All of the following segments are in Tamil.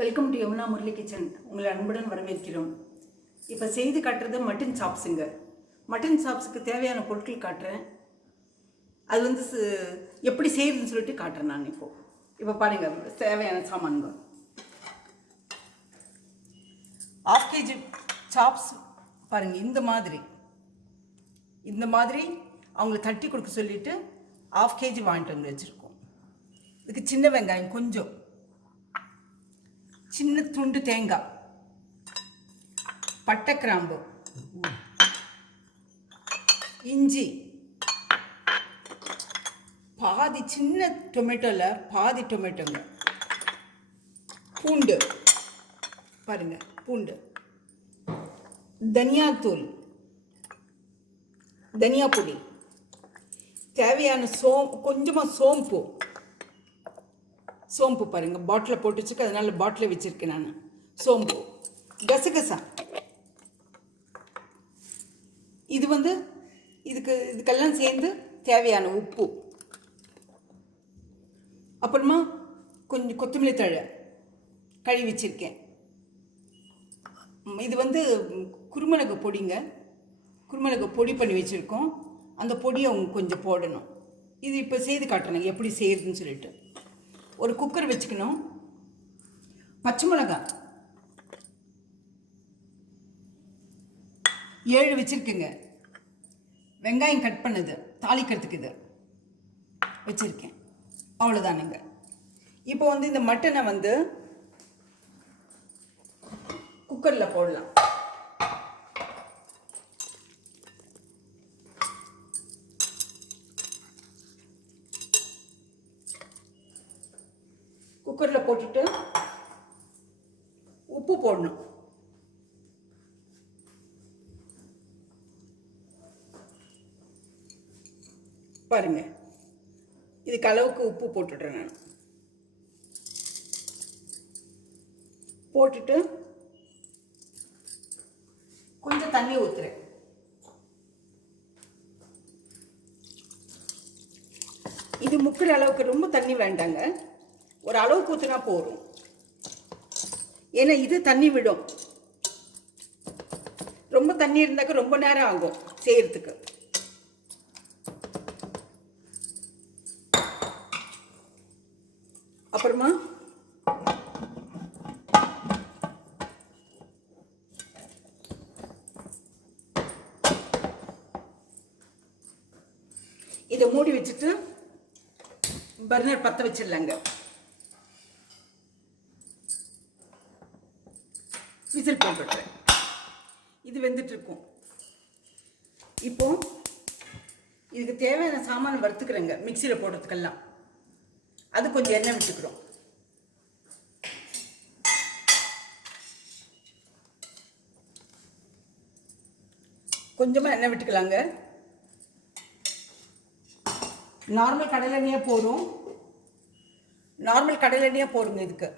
Welcome to Yamuna Murali kitchen. உங்களை அன்புடன் வரவேற்கிறோம். இப்போ செய்து காட்டுறது மட்டன் சாப்ஸுங்க. மட்டன் சாப்ஸுக்கு தேவையான பொருட்கள் காட்டுறேன். அது வந்து எப்படி செய்யறதுன்னு சொல்லிட்டு காட்டுறேன் நான். இப்போ பாருங்கள், தேவையான சாமான்கள். 1/2 kg சாப்ஸ் பாருங்கள். இந்த மாதிரி அவங்களை தட்டி கொடுக்க சொல்லிவிட்டு 1/2 kg வாங்கிட்டு வந்து வச்சுருக்கோம். இதுக்கு சின்ன வெங்காயம் கொஞ்சம், சின்ன துண்டு தேங்காய், பட்டை கிராம்பு, இஞ்சி, பாதி சின்ன டொமேட்டோவில் பாதி டொமேட்டோங்க, பூண்டு பாருங்க, பூண்டு, தனியாத்தூள், தனியா பொடி, தேவையான கொஞ்சமாக சோம்பு பாருங்கள், பாட்டிலில் போட்டு வச்சுக்க, அதனால பாட்டிலில் வச்சுருக்கேன் நான். சோம்பு, கசகசா, இது வந்து இதுக்கெல்லாம் சேர்ந்து தேவையான உப்பு, அப்புறமா கொஞ்சம் கொத்தமல்லி தழை கழுவி வச்சுருக்கேன். இது வந்து குருமிளகு பொடிங்க, குருமிளகு பொடி பண்ணி வச்சுருக்கோம். அந்த பொடியை அவங்க கொஞ்சம் போடணும். இது இப்போ செய்து காட்டுறேன் எப்படி செய்யறதுன்னு சொல்லிட்டு. ஒரு குக்கர் வச்சுக்கணும். பச்சை மிளகாய் 7 வச்சுருக்குங்க. வெங்காயம் கட் பண்ணது தாளிக்கிறதுக்கு இது வச்சுருக்கேன். அவ்வளோதானுங்க. இப்போ வந்து இந்த மட்டனை வந்து குக்கரில் போடலாம். குக்கரில் போட்டுட்டு உப்பு போடணும். பாருங்க, இதுக்கு அளவுக்கு உப்பு போட்டுடுறேன் நான். போட்டுட்டு கொஞ்சம் தண்ணி ஊற்றுறேன். இது முக்கிற அளவுக்கு ரொம்ப தண்ணி வேண்டாங்க, ஒரு அளவுக்கு ஊற்றினா போதும். ஏன்னா இது தண்ணி விடும். ரொம்ப தண்ணி இருந்தாக்க ரொம்ப நேரம் ஆகும் செய்யறதுக்கு. அப்புறமா இதை மூடி வச்சுட்டு பர்னர் பற்ற வச்சிடலாங்க. விசில் போட்டுடுறேன். இது வெந்துட்டு இருக்கும். இப்போ இதுக்கு தேவையான சாமான் வறுத்துக்கிறேங்க. மிக்சியில் போடுறதுக்கெல்லாம் அது கொஞ்சம் எண்ணெய் விட்டுக்கிறோம். கொஞ்சமாக எண்ணெய் விட்டுக்கலாங்க. நார்மல் கடலெண்ணெயே போதும். நார்மல் கடலெண்ணெயே போடுங்க. இதுக்கு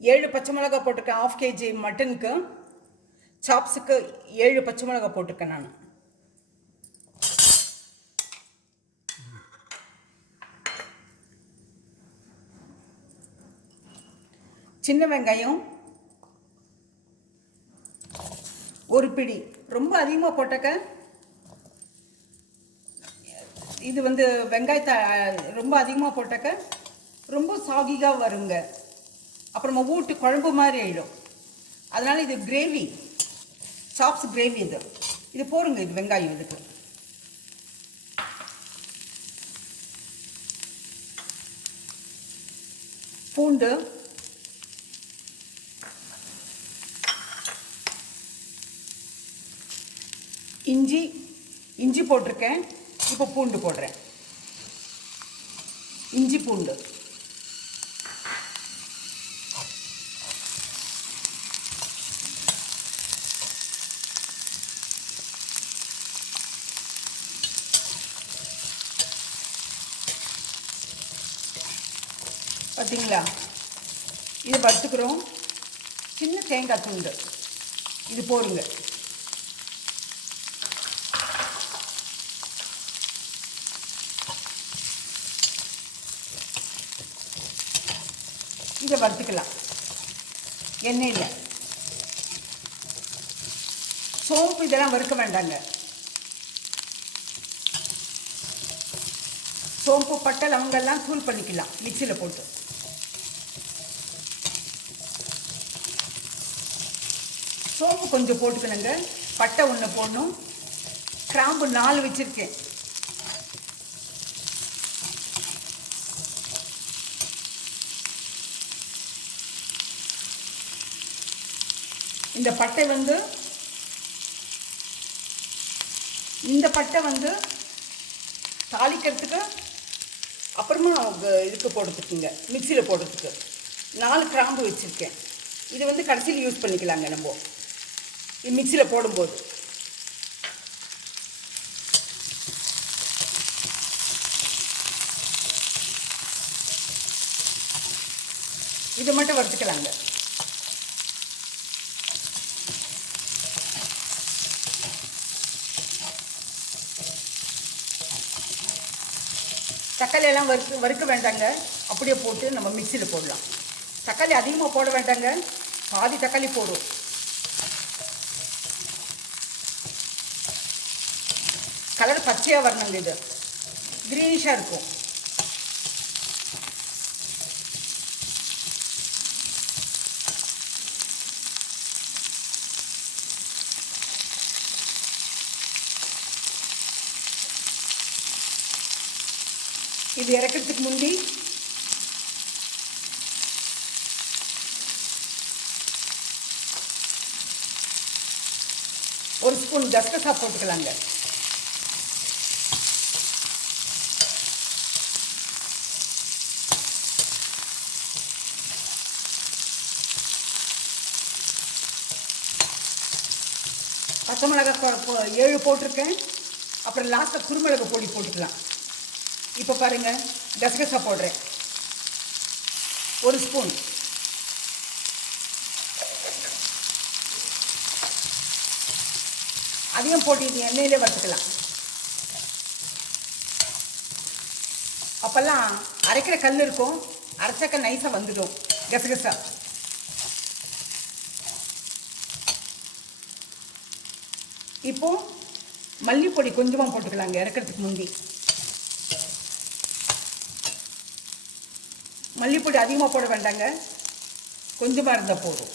7 பச்சை மிளகாய் போட்டிருக்கேன். 1/2 kg மட்டனுக்கு, சாப்ஸுக்கு 7 பச்சை மிளகாய் போட்டிருக்கேன் நான். சின்ன வெங்காயம் ஒரு பிடி. ரொம்ப அதிகமாக போட்டாக்க இது வந்து வெங்காயத்தை ரொம்ப அதிகமாக போட்டாக்க ரொம்ப சாகிகாக வருங்க. அப்புறமா ஊட்டு குழம்பு மாதிரி ஆயிடும். அதனால் இது கிரேவி, சாப்ஸ் கிரேவி. இது போடுங்க. இது வெங்காயம், இதுக்கு பூண்டு, இஞ்சி போட்டிருக்கேன். இப்போ பூண்டு போடுறேன். இஞ்சி பூண்டு, பார்த்தீங்களா? இது வறுத்துக்கிறோம். சின்ன தேங்காய் துண்டு இது போடுங்க. இதை வறுத்துக்கலாம் எண்ணெயில். சோம்பு இதெல்லாம் வறுக்க வேண்டாங்க. சோம்பு பட்டை லவங்கெல்லாம் தூள் பண்ணிக்கலாம் மிக்சியில் போட்டு. சோம்பு கொஞ்சம் போட்டுக்கணுங்க. பட்டை ஒன்று போடணும். கிராம்பு 4 வச்சுருக்கேன். இந்த பட்டை தாளிக்கிறதுக்கு அப்புறமா இதுக்கு போடுறதுக்குங்க, மிக்சியில் போடுறதுக்கு 4 கிராம்பு வச்சுருக்கேன். இது கடைசியில் யூஸ் பண்ணிக்கலாங்க நம்ம மிக்சியில் போடும்போது. இதை மட்டும் வறுத்துக்கலாங்க. தக்காளி எல்லாம் வறுக்க வேண்டாங்க. அப்படியே போட்டு நம்ம மிக்சியில் போடலாம். தக்காளி அதிகமாக போட வேண்டாங்க, பாதி தக்காளி போடும். கலர் பச்சையாக வரணுங்க. இது க்ரீனிஷாக இருக்கும். இது இறக்கிறதுக்கு முந்தி ஒரு ஸ்பூன் கசகசா போட்டுக்கலாங்க. பச்சை மிளகாய் 7 போட்டிருக்கேன். அப்புறம் லாஸ்ட்டாக குருமிளகு பொடி போட்டுக்கலாம். இப்போ பாருங்கள், கசகசா போடுறேன் 1 ஸ்பூன். அதையும் போட்டு எண்ணெயிலே வறுத்துக்கலாம். அப்போல்லாம் அரைக்கிற கல் இருக்கும், அரைச்சக்க நைஸாக வந்துடும் கசகசா. இப்போ மல்லிப்பொடி கொஞ்சமாக போட்டுக்கலாங்க இறக்கிறதுக்கு முந்தி. மல்லிப்பொடி அதிகமாக போட வேண்டாங்க, கொஞ்சமாக இருந்தால் போதும்.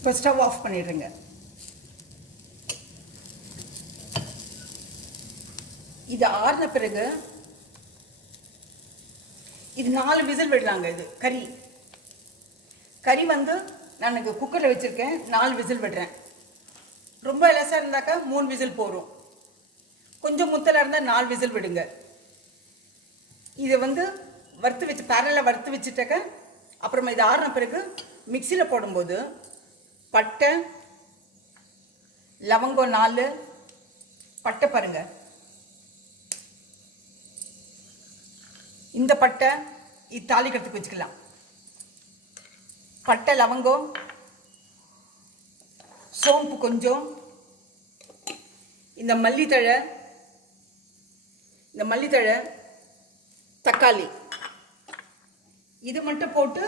இப்போ ஸ்டவ் ஆஃப் பண்ணிடுறேங்க. இது ஆறின பிறகு இது 4 விசில் விடலாங்க. இது கறி நான் குக்கரில் வச்சுருக்கேன். 4 விசில் விடுறேன். ரொம்ப இலசாக இருந்தாக்கா 3 விசில் போடும். கொஞ்சம் முத்தலாக இருந்தால் 4 விசில் விடுங்க. இதை வறுத்து வச்சு பேரலில் வறுத்து வச்சுட்டாக்க அப்புறமா இது ஆறின பிறகு மிக்சியில் போடும்போது பட்டை லவங்கம் 4 பட்டை பாருங்கள். இந்த பட்டை இது தாளிக்கிறதுக்கு வச்சுக்கலாம். பட்டை லவங்கம், சோம்பு கொஞ்சம், இந்த மல்லித்தழை, தக்காளி இது மட்டும் போட்டு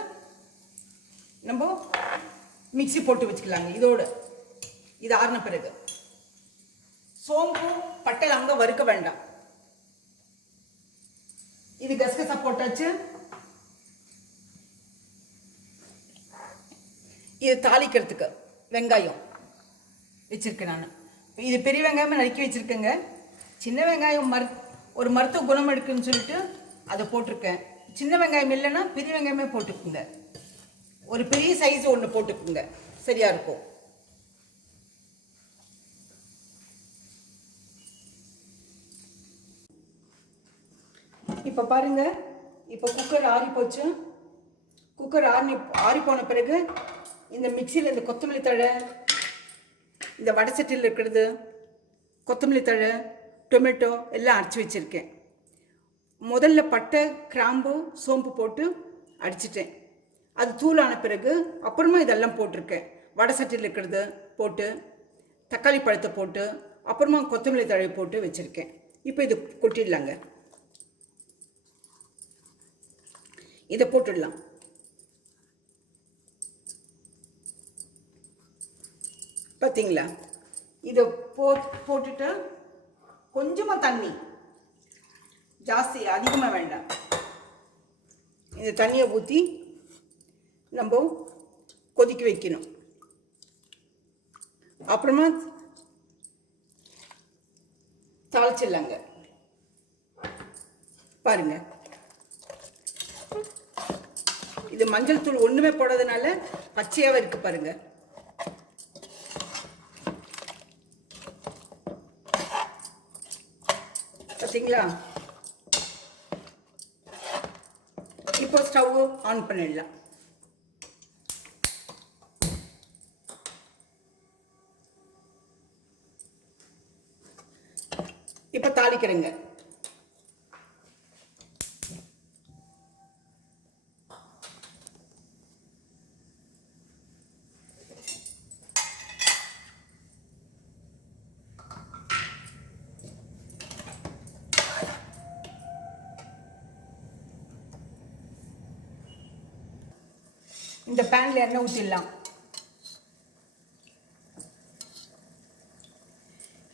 நம்ம மிக்ஸி போட்டு வச்சுக்கலாங்க. இதோடு இது ஆறின பிறகு சோம்பு பட்டை லவங்கம் வறுக்க வேண்டாம். இது கசகசா போட்டாச்சு. இது தாளிக்கிறதுக்கு வெங்காயம் வச்சிருக்கேன் நான். இது பெரிய வெங்காயமே நறுக்கி வச்சிருக்கேங்க. சின்ன வெங்காயம் ஒரு மருத்துவ குணம் எடுக்குன்னு சொல்லிட்டு அதை போட்டிருக்கேன். சின்ன வெங்காயம் இல்லைன்னா பெரிய வெங்காயமே போட்டுக்குங்க. ஒரு பெரிய சைஸ் ஒன்று போட்டுக்குங்க, சரியா இருக்கும். இப்போ பாருங்க, இப்போ குக்கர் ஆறி போச்சு. குக்கர் ஆறி போன பிறகு இந்த மிக்சியில் இந்த கொத்தமல்லி தழை, இந்த வடை சட்டியில் இருக்கிறது, கொத்தமல்லி தழை, டொமேட்டோ எல்லாம் அரைச்சி வச்சுருக்கேன். முதல்ல பட்டை, கிராம்பு, சோம்பு போட்டு அடிச்சிட்டேன். அது தூளான பிறகு அப்புறமா இதெல்லாம் போட்டிருக்கேன். வடை சட்டியில் இருக்கிறது போட்டு, தக்காளி பழத்தை போட்டு, அப்புறமா கொத்தமல்லி தழை போட்டு வச்சுருக்கேன். இப்போ இது கொட்டிடலாங்க. இதை போட்டுடலாம். பார்த்தீங்களா? இதை போட்டுட்டு கொஞ்சமாக தண்ணி, ஜாஸ்தி அதிகமாக வேண்டாம், இந்த தண்ணியை ஊற்றி நம்ம கொதிக்க வைக்கணும். அப்புறமா தாளிச்சிடலாங்க. பாருங்க, இது மஞ்சள் தூள் ஒன்றுமே போடாதனால பச்சையாகவே இருக்கு பாருங்க. பார்த்தீங்களா? இப்போ ஸ்டவ் ஆன் பண்ணிடலாம். இப்போ தாளிக்கிறேங்க. இந்த பேனில் எண்ணெய் ஊற்றிடலாம்.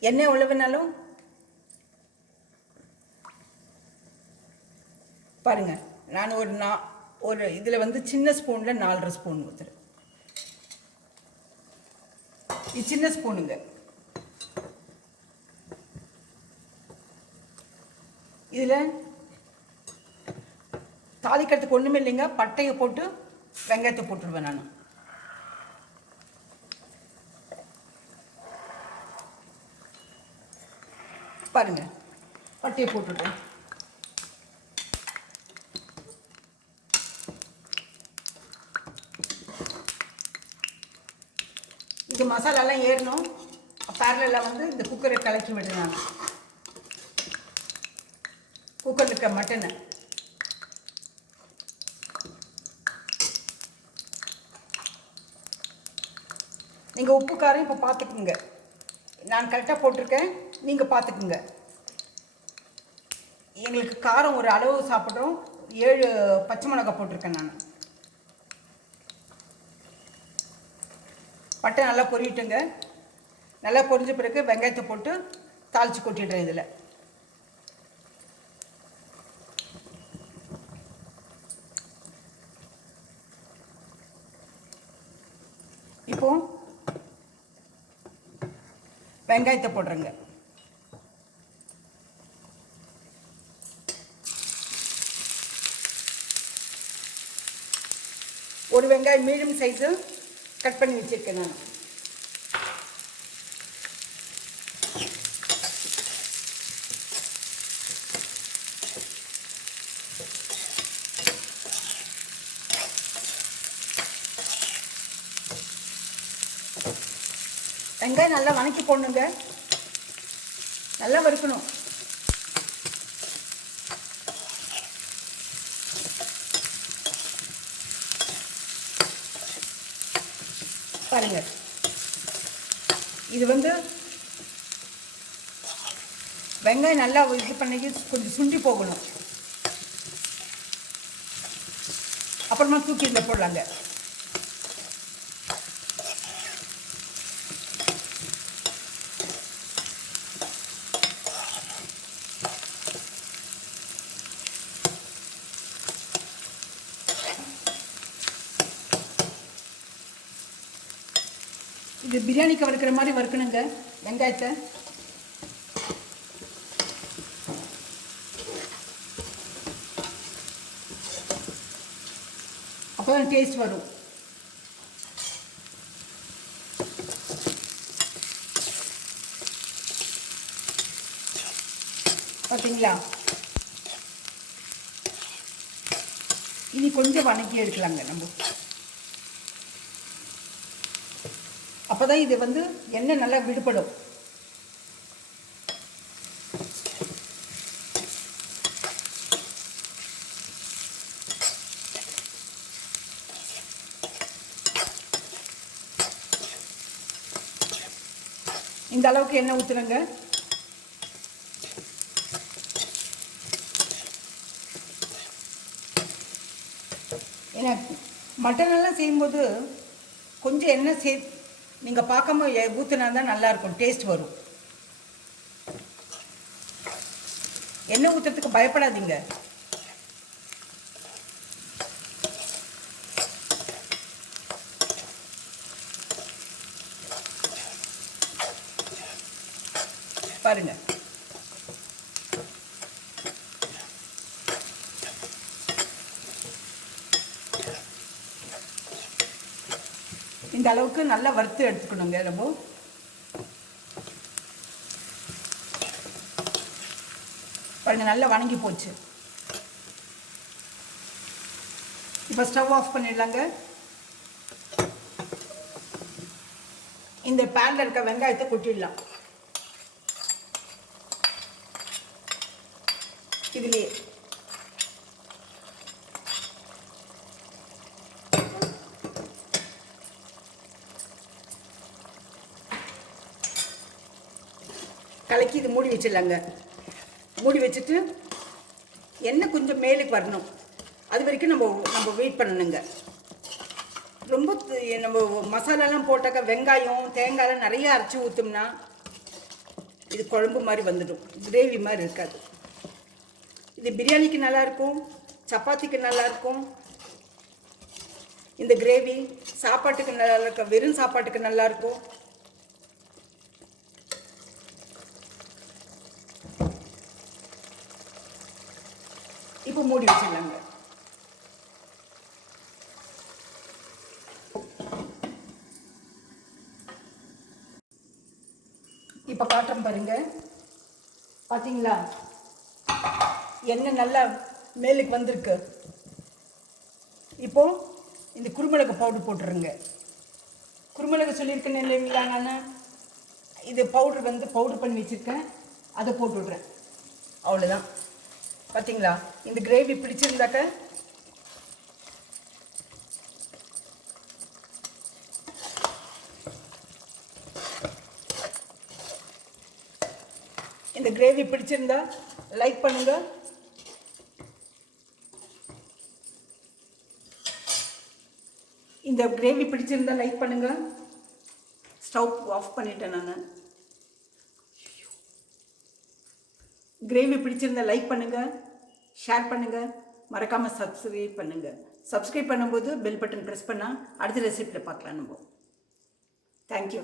எண்ணெய் எவ்வளோ வேணாலும் பாருங்க. நான் ஒரு இதில் வந்து சின்ன ஸ்பூனில் 4.5 ஸ்பூன் ஊற்றுறேன். இது சின்ன ஸ்பூனுங்க. இதில் தாளிக்கிறதுக்கு ஒன்றுமே இல்லைங்க. பட்டையை போட்டு வெங்காயத்தை போட்டுடுவேன் நான். பாருங்க, பட்டையை போட்டுடுறேன். இது மசாலாலாம் ஏறணும். பேரலில் வந்து இந்த குக்கரை கலக்கி விடுறேன். குக்கரில் இருக்க மட்டனை நீங்கள் உப்பு காரம் இப்போ பார்த்துக்குங்க. நான் கரெக்டாக போட்டிருக்கேன், நீங்கள் பார்த்துக்குங்க. எங்களுக்கு காரம் ஒரு அளவு சாப்பிட்றோம். 7 பச்சை மிளகாய் போட்டிருக்கேன் நான். பட்டை நல்லா பொரிட்டுங்க. நல்லா பொரிஞ்ச பிறகு வெங்காயத்தை போட்டு தாளித்து கொட்டிடுறேன். இதில் இப்போ வெங்காயத்தை போடுறேங்க. ஒரு வெங்காயம் மீடியம் சைஸு கட் பண்ணி வச்சுருக்கேன் நான். வெங்காயம் நல்லா வதக்கி போடணுங்க. நல்லா வறுக்கணும். பாருங்க, இது வந்து வெங்காயம் நல்லா இது பண்ணி கொஞ்சம் சுண்டி போகணும். அப்புறமா தூக்கி இதில் போடலாங்க. இது பிரியாணிக்கு வறுக்கிற மாதிரி வறுக்கணுங்க வெங்காயத்தை. அப்போ தான் டேஸ்ட் வரும். பார்த்தீங்களா? இனி கொஞ்சம் வதக்கி எடுக்கலாங்க நம்ம. அப்போ தான் இது வந்து எண்ணெய் நல்லா விடுபடும். இந்த அளவுக்கு எண்ணெய் ஊற்றுறங்க. ஏன்னா மட்டனெல்லாம் செய்யும்போது கொஞ்சம் எண்ணெய் நீங்கள் பார்க்காம ஊற்றினா தான் நல்லாயிருக்கும், டேஸ்ட் வரும். எண்ணெய் ஊற்றுறதுக்கு பயப்படாதீங்க. பாருங்க, இந்த அளவுக்கு நல்லா வறுத்து எடுத்துக்கணுங்க. ரொம்ப பாருங்க, நல்லா வணங்கி போச்சு. இப்போ ஸ்டவ் ஆஃப் பண்ணிடலாங்க. இந்த பேனில் இருக்க வெங்காயத்தை கொட்டிடலாம் இதுலேயே. கலக்கி இது மூடி வச்சிடலாங்க. மூடி வச்சுட்டு எண்ணெய் கொஞ்சம் மேலுக்கு வரணும், அது வரைக்கும் நம்ம வெயிட் பண்ணணுங்க. ரொம்ப நம்ம மசாலாலாம் போட்டாக்கா வெங்காயம் தேங்காயெலாம் நிறையா அரைச்சி ஊற்றோம்னா இது குழம்பு மாதிரி வந்துடும், கிரேவி மாதிரி இருக்காது. இது பிரியாணிக்கு நல்லாயிருக்கும், சப்பாத்திக்கு நல்லாயிருக்கும். இந்த கிரேவி சாப்பாட்டுக்கு நல்லா இருக்கும், வெறும் சாப்பாட்டுக்கு நல்லாயிருக்கும். இப்போ மூடி வச்சிடலாங்க. இப்போ காட்டுறோம் பாருங்க, பார்த்தீங்களா எண்ணெய் நல்லா மேலுக்கு வந்திருக்கு. இப்போ இந்த குருமிளகு பவுடர் போட்டுருங்க. குருமிளகு சொல்லியிருக்கேன்னு இல்லைங்களா, நான் இது பவுடர் பண்ணி வச்சுருக்கேன், அதை போட்டு விட்றேன். அவ்வளோதான். பார்த்தீங்களா, இந்த கிரேவி பிடிச்சிருந்தாக்க இந்த கிரேவி பிடிச்சிருந்தா லைக் பண்ணுங்க. இந்த கிரேவி பிடிச்சிருந்தா லைக் பண்ணுங்க. ஸ்டவ் ஆஃப் பண்ணிட்டேன் நான். கிரேவி பிடிச்சிருந்தா லைக் பண்ணுங்கள், ஷேர் பண்ணுங்கள், மறக்காமல் சப்ஸ்கிரைப் பண்ணுங்கள். சப்ஸ்கிரைப் பண்ணும்போது பெல் பட்டன் ப்ரெஸ் பண்ணால் அடுத்த ரெசிபியில் பார்க்கலாம் நம்ம. தேங்க்யூ.